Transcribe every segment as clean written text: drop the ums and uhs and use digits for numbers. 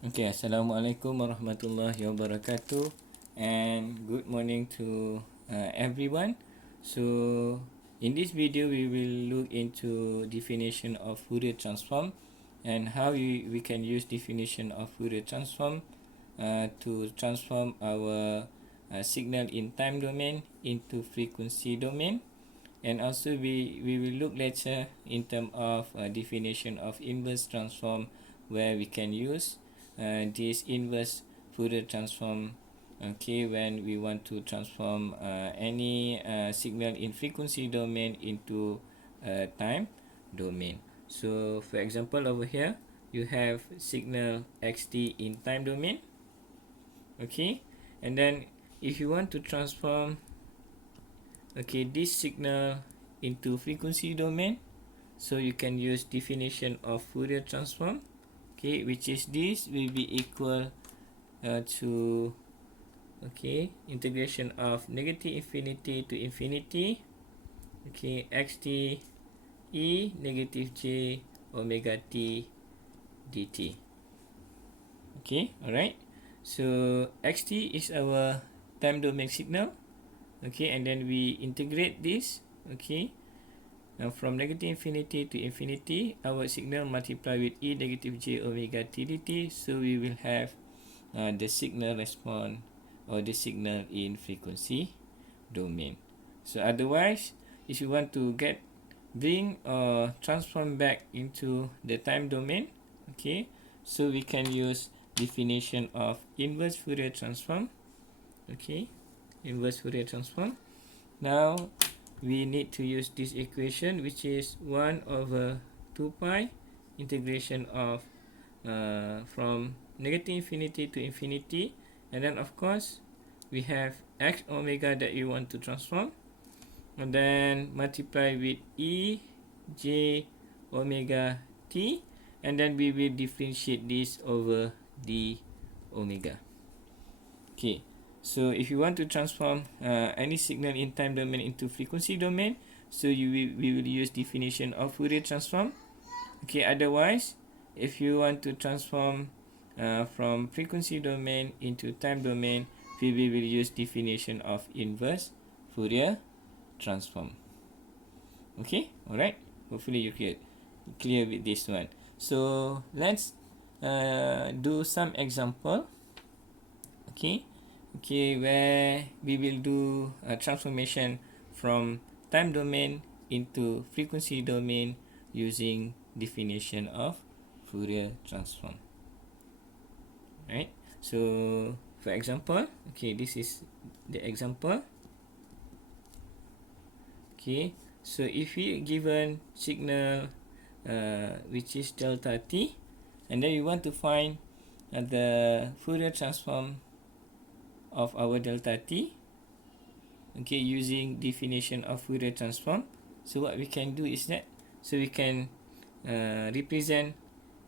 Okay, Assalamualaikum warahmatullahi wabarakatuh, and good morning to everyone. So, in this video, we will look into definition of Fourier transform and how we can use definition of Fourier transform to transform our signal in time domain into frequency domain. And also we will look later in terms of definition of inverse transform, where we can use this inverse Fourier transform, okay, when we want to transform any signal in frequency domain into time domain. So for example, over here you have signal xt in time domain, okay, and then if you want to transform, okay, this signal into frequency domain, so you can use definition of Fourier transform, okay, which is this will be equal to, okay, integration of negative infinity to infinity, okay, xt e negative j omega t dt. Okay, alright. So xt is our time domain signal, okay, and then we integrate this, okay. Now from negative infinity to infinity, our signal multiply with e negative j omega t dt, so we will have the signal response or the signal in frequency domain. So otherwise, if you want to bring or transform back into the time domain, okay, so we can use definition of inverse Fourier transform, okay, inverse Fourier transform. Now we need to use this equation, which is 1 over 2 pi integration of from negative infinity to infinity, and then of course we have x omega that you want to transform, and then multiply with e j omega t, and then we will differentiate this over d omega. Okay, so if you want to transform any signal in time domain into frequency domain, so we will use definition of Fourier transform. Okay, otherwise, if you want to transform from frequency domain into time domain, we will use definition of inverse Fourier transform. Okay, alright. Hopefully you clear with this one. So let's do some example. Okay, where we will do a transformation from time domain into frequency domain using definition of Fourier transform. Right. So for example, okay, this is the example. Okay, so if we given signal which is delta t, and then we want to find the Fourier transform of our delta t, okay, using definition of Fourier transform. So what we can do is that, so we can represent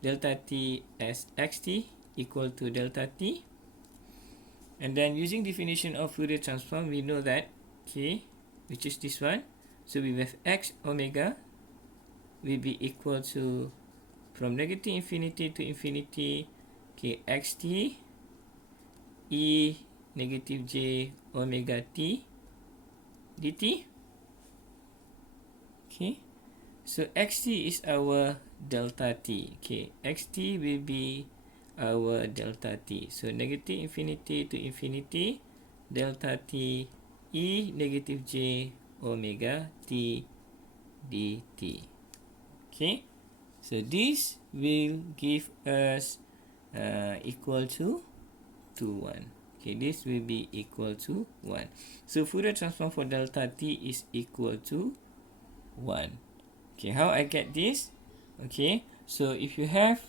delta t as xt equal to delta t, and then using definition of Fourier transform, we know that, okay, which is this one, so we have x omega will be equal to, from negative infinity to infinity, okay, xt e negative j omega t dt. Okay, so xt is our delta t. Okay, xt will be our delta t. So negative infinity to infinity, delta t e negative j omega t dt. Okay, so this will give us equal to 1. Okay, this will be equal to 1. So Fourier transform for delta t is equal to 1. Okay, how I get this? Okay, so if you have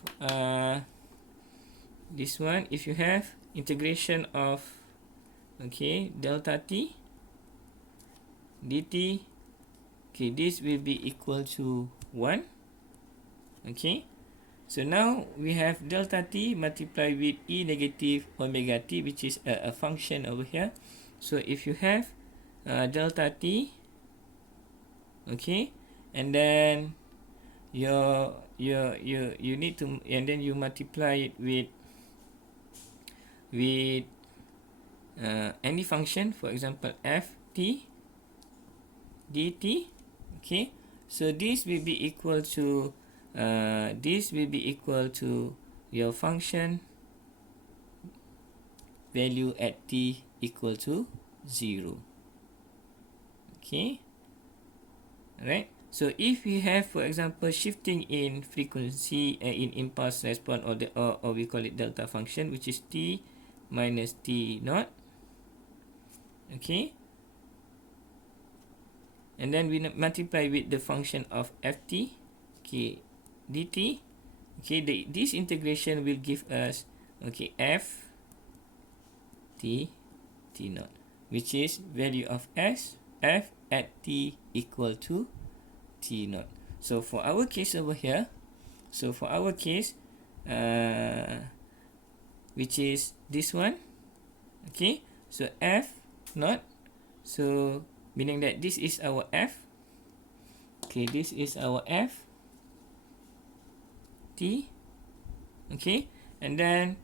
this one, if you have integration of, okay, delta t dt, okay, this will be equal to 1. Okay, so now we have delta t multiplied with e negative omega t, which is a function over here. So if you have delta t, okay, and then you need to, and then you multiply it with with any function, for example ft dt. Okay, so this will be equal to your function value at t equal to 0. Okay, alright. So if we have, for example, shifting in frequency in impulse response, or we call it delta function, which is t minus t naught. Okay, and then we multiply with the function of ft, okay, dt. Okay, this integration will give us, okay, f t naught, which is value of f at t equal to t naught. So for our case over here, which is this one, okay, so f naught, so meaning that this is our f, okay, this is our f t, okay, and then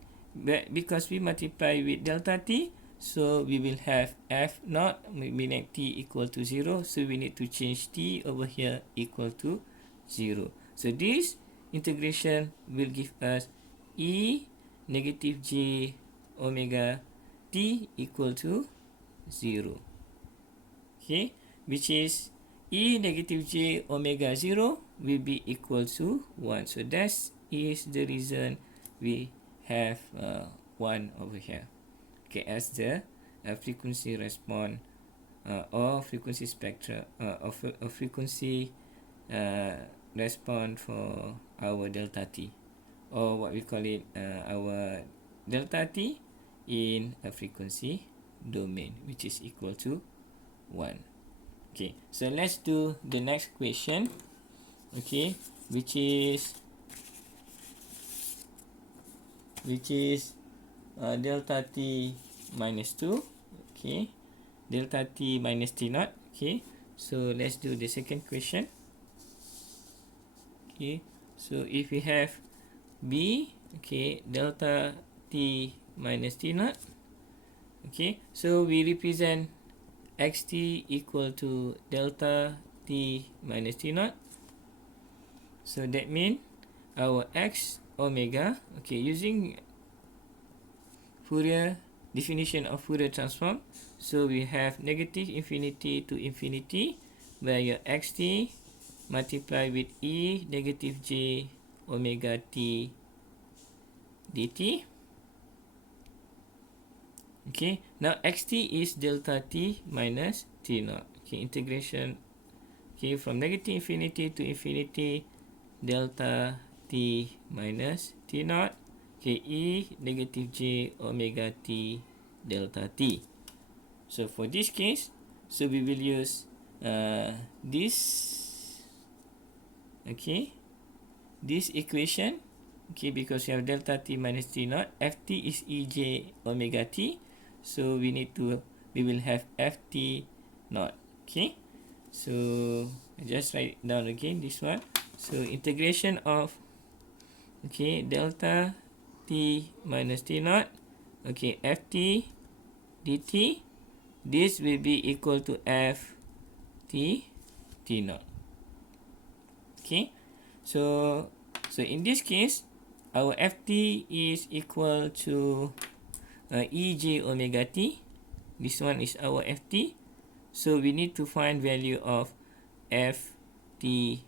because we multiply with delta t, so we will have f naught, meaning t equal to 0, so we need to change t over here equal to 0. So this integration will give us e negative j omega t equal to 0. Okay, which is e negative j omega 0 will be equal to 1. So that is the reason we have 1 over here, okay, as the frequency response or frequency spectra of frequency response for our delta t, or what we call it our delta t in a frequency domain, which is equal to 1. Okay, so let's do the next question, okay, which is delta t minus 2, okay, delta t minus t naught. Okay, so let's do the second question. Okay, so if we have b, okay, delta t minus t naught, okay, so we represent xt equal to delta t minus t naught. So that means our x omega, okay, using Fourier definition of Fourier transform, so we have negative infinity to infinity, where your xt multiply with e negative j omega t dt. Okay, now xt is delta t minus t naught. Okay, integration, okay, from negative infinity to infinity, delta t minus t naught, okay, e negative j omega t delta t. So for this case, so we will use this, okay, this equation, okay, because we have delta t minus t naught, ft is ej omega t, so we will have ft naught. Okay, so just write it down again, this one. So integration of, okay, delta t minus t naught, okay, ft dt, this will be equal to ft t naught. Okay, so in this case, our ft is equal to ej omega t. This one is our ft, so we need to find value of ft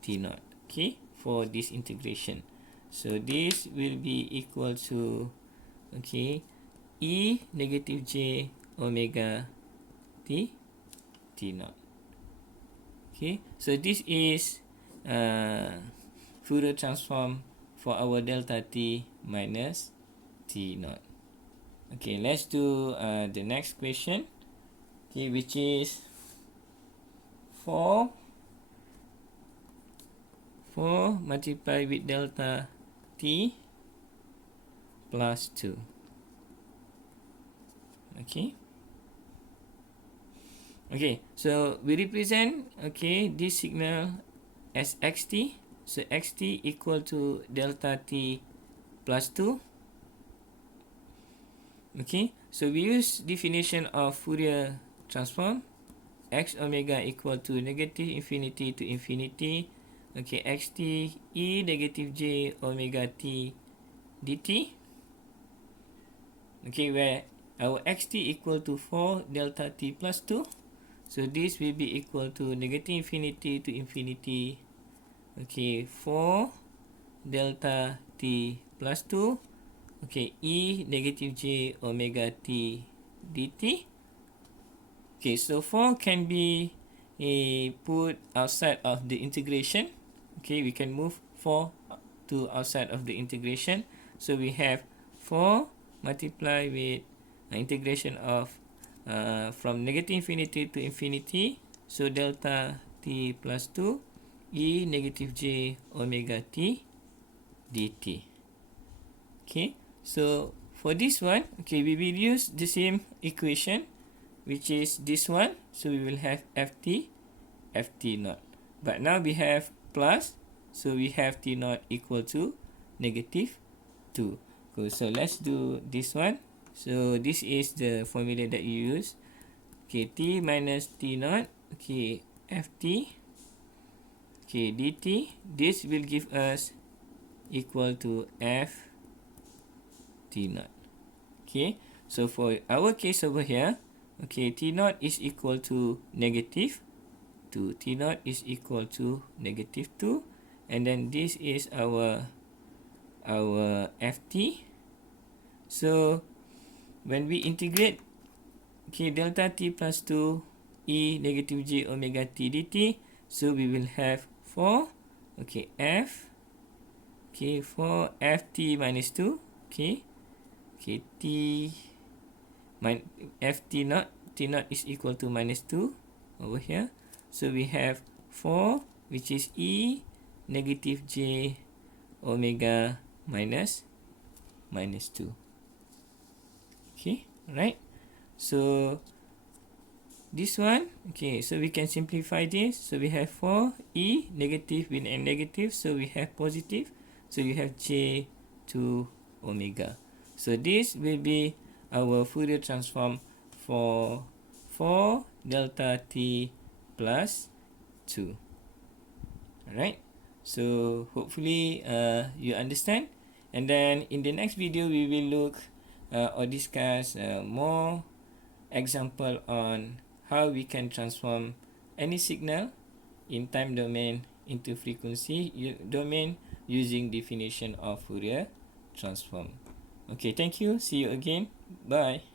t naught, okay, for this integration. So this will be equal to, okay, e negative j omega t naught. Okay, so this is Fourier transform for our delta t minus t naught. Okay, let's do the next question, okay, which is 4 multiplied with delta t plus 2. Okay, okay, so we represent, okay, this signal as xt. So xt equal to delta t plus 2. Okay, so we use definition of Fourier transform. X omega equal to negative infinity to infinity. Okay, xt e negative j omega t dt. Okay, where our xt equal to 4 delta t plus 2. So this will be equal to negative infinity to infinity. Okay, 4 delta t plus 2. Okay, e negative j omega t dt. Okay, so 4 can be put outside of the integration. Okay, we can move 4 to outside of the integration. So we have 4 multiply with integration of from negative infinity to infinity. So delta t plus 2 e negative j omega t dt. Okay, so for this one, okay, we will use the same equation, which is this one. So we will have ft naught. But now we have plus, so we have t naught equal to negative 2. Cool. So let's do this one. So this is the formula that you use. Okay, t minus t naught. Okay, ft. Okay, dt. This will give us equal to f t naught. Okay, so for our case over here, okay, t naught is equal to negative 2. T naught is equal to negative 2. And then this is our ft. So when we integrate, okay, delta t plus 2 e negative j omega t dt, so we will have 4, okay, f, okay, 4 ft minus 2, okay, okay, ft naught, t naught is equal to minus 2 over here. So we have 4, which is e negative j omega minus 2. Okay, right? So this one, okay, so we can simplify this. So we have 4 e negative with a negative, so we have positive. So you have j to omega. So this will be our Fourier transform for 4 delta t plus 2. Alright, so hopefully you understand. And then in the next video we will look or discuss more example on how we can transform any signal in time domain into frequency domain using definition of Fourier transform. Okay, thank you. See you again. Bye.